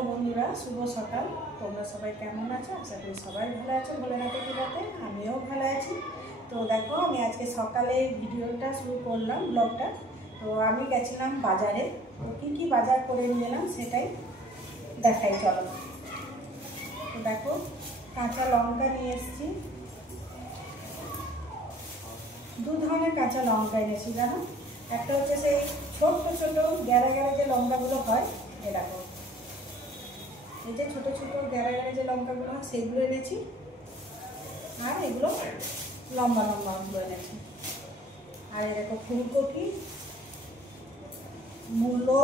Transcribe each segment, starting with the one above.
Hello বন্ধুরা, শুভ সকাল। তোমরা সবাই কেমন আছো? আশা করি সবাই ভালো আছো। ভোলেনাথের কৃপাতে আমিও ভালো আছি। তো দেখো, আমি আজকে সকালে ভিডিওটা শুরু করলাম, ব্লগটা। তো আমি গেছিলাম বাজারে। তো কী বাজার করে নিয়ে এলাম সেটাই দেখাই, চলো। তো দেখো, কাঁচা লঙ্কা নিয়ে এসেছি। দু ধরনের কাঁচা লঙ্কা এনেছি, জানো। একটা হচ্ছে সেই ছোট্ট ছোট গ্যারা গ্যারা যে লঙ্কাগুলো হয়, এরকম এই যে ছোটো ছোটো গ্যারা গ্যারা যে লঙ্কাগুলো হয় সেগুলো এনেছি। আর এগুলো লম্বা লম্বাগুলো এনেছি। আর এরকম ফুলকপি, মূলো,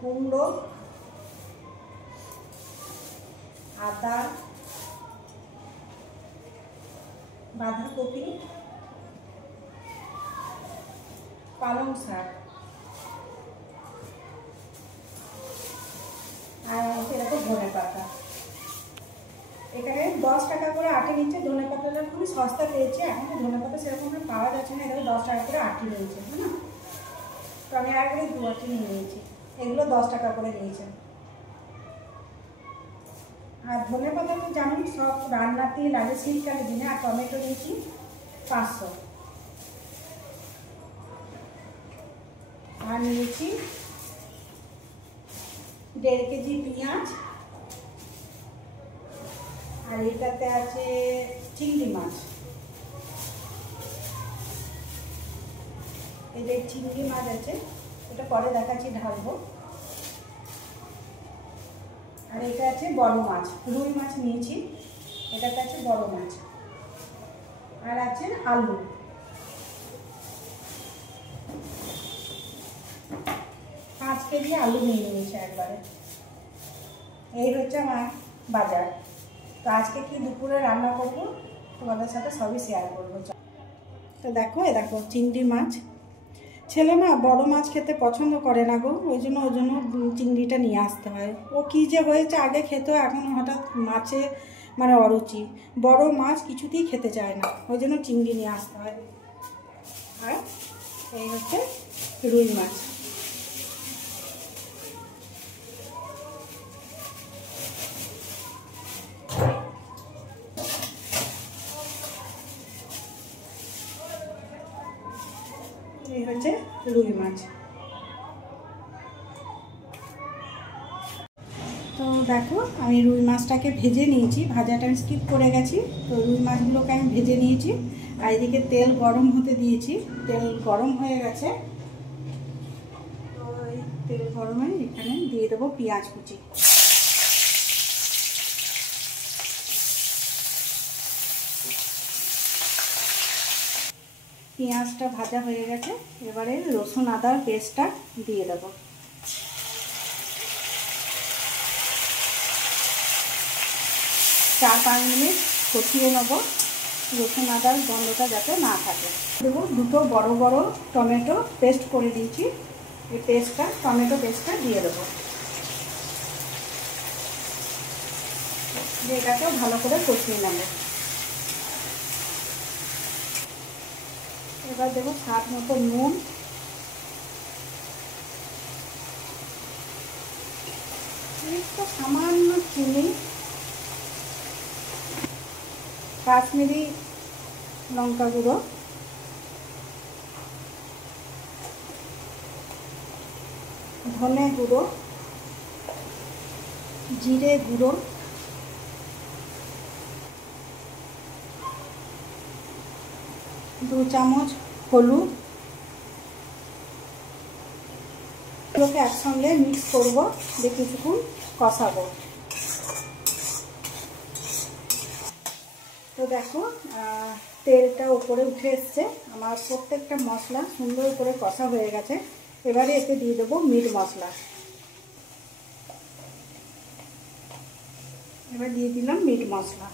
কুমড়ো, আদা, বাঁধাকপি, পালং শাক, আর এরকম ধনে পাতা। এখানে 10 টাকা করে আটি নিচ্ছে। ধনে পাতাটা খুবই সস্তা পেয়েছে। এখন তো ধনে পাতা সেরকম পাওয়া যাচ্ছে না। এখানে 10 টাকা করে আটি নিয়েছে, না। তো আমি একবারে 2 আটি নিয়ে নিয়েছি। এগুলো 10 টাকা করে নিয়েছে। আর ধনে পাতা তো জানো সব রান্নাতেই লাগে শীতকালের দিনে। আর টমেটো নিয়েছি 500। আর নিয়েছি 1.5 কেজি পেঁয়াজ। আর এটাতে আছে চিংড়ি মাছ। এই যে চিংড়ি মাছ আছে, এটা পরে দেখাচ্ছি, ঢালবো। আর এটা আছে বড় মাছ, রুই মাছ নিয়েছি। এটাতে আছে বড় মাছ। আর আছে আলু। পাঁচ কেজি আলু নিয়ে নিয়েছে একবারে। এই হচ্ছে আমার বাজার। তো আজকে কি দুপুরে রান্না করব তোমাদের সাথে সবই শেয়ার করবো। তো দেখো, দেখো চিংড়ি মাছ। ছেলে না বড় মাছ খেতে পছন্দ করে না গো, ওই জন্য চিংড়িটা নিয়ে আসতে হয়। ও কী যে হয়েছে, আগে খেত, এখন হঠাৎ মাছে মানে অরুচি। বড় মাছ কিছুতেই খেতে চায় না, ওই জন্য চিংড়ি নিয়ে আসতে হয়। আর এই হচ্ছে রুই মাছ। এই হচ্ছে রুই মাছ। তো দেখো, আমি রুই মাছটাকে ভেজে নিয়েছি। ভাজাটা আমি স্কিপ করে গেছি। তো রুই মাছগুলোকে আমি ভেজে নিয়েছি। আর এদিকে তেল গরম হতে দিয়েছি। তেল গরম হয়ে গেছে। তো এই তেল গরমে এখানে দিয়ে দেবো পেঁয়াজ কুচি। পেঁয়াজটা ভাজা হয়ে গেছে। এবারে রসুন আদার পেস্টটা দিয়ে দেবো। 4-5 মিনিট কষিয়ে নেবো, রসুন আদার গন্ধটা যাতে না থাকে। দেবো 2 বড় বড় টমেটো পেস্ট করে দিয়েছি। এই টমেটো পেস্টটা দিয়ে দেবো। এটাকেও ভালো করে কষিয়ে নেব। এবার দেবো স্বাদ মতো নুন, একটু সামান্য চিনি, কাশ্মীরি লঙ্কা গুঁড়ো, ধনে গুঁড়ো, জিরে গুঁড়ো, 2 চামচ হলুদ। এগুলোকে একসঙ্গে মিক্স করব, দিয়ে কিছুক্ষণ কষাবো। তো দেখো, তেলটা উপরে উঠে এসছে। আমার প্রত্যেকটা মশলা সুন্দর করে কষা হয়ে গেছে। এবারে এতে দিয়ে দেবো মিট মশলা। এবার দিয়ে দিলাম মিট মশলা।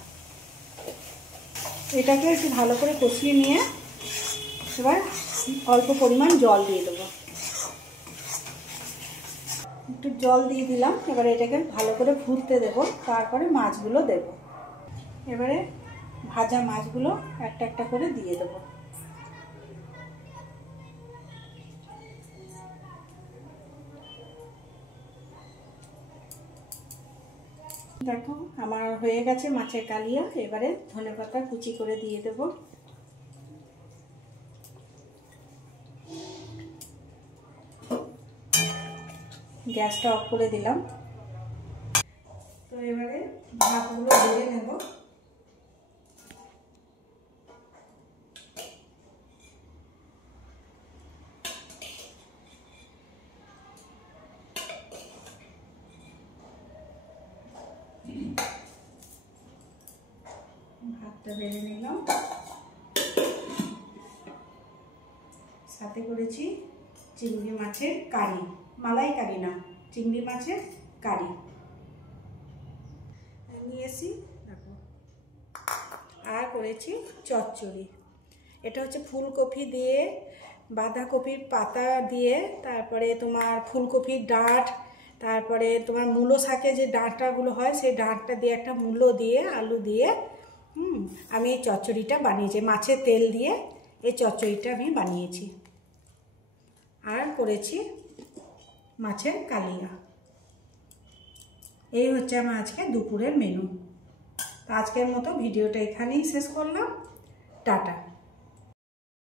এটাকে একটু ভালো করে কষিয়ে নিয়ে এবার অল্প পরিমাণ জল দিয়ে দেবো। একটু জল দিয়ে দিলাম। এবারে এটাকে ভালো করে ফুটতে দেবো, তারপরে মাছগুলো দেব। এবারে ভাজা মাছগুলো একটা একটা করে দিয়ে দেবো। দেখো আমার হয়ে গেছে মাছের কালিয়া। এবারে ধনেপাতা কুচি করে দিয়ে দেব। গ্যাসটা অফ করে দিলাম। তো এবারে ভাতগুলো বেড়ে নেব। ভাতটা বেড়ে নিলাম। সাথে করেছি চিংড়ি মাছের কারি, মালাই কারি না, চিংড়ি মাছের কারি নিয়েছি। দেখো, আর করেছি চচ্চড়ি। এটা হচ্ছে ফুলকপি দিয়ে, বাঁধাকপির পাতা দিয়ে, তারপরে তোমার ফুলকপির ডাঁট, তারপরে তোমার মূলো শাকে যে ডাঁটাগুলো হয় সেই ডাঁটটা দিয়ে, একটা মূলো দিয়ে, আলু দিয়ে আমি এই চচ্চড়িটা বানিয়েছি। মাছের তেল দিয়ে এই চচ্চড়িটা আমি বানিয়েছি। আর করেছি মাছের কালিয়া। এই হচ্ছে আমার আজকে দুপুরের মেনু। আজকের মতো ভিডিওটা এখানেই শেষ করলাম। টাটা।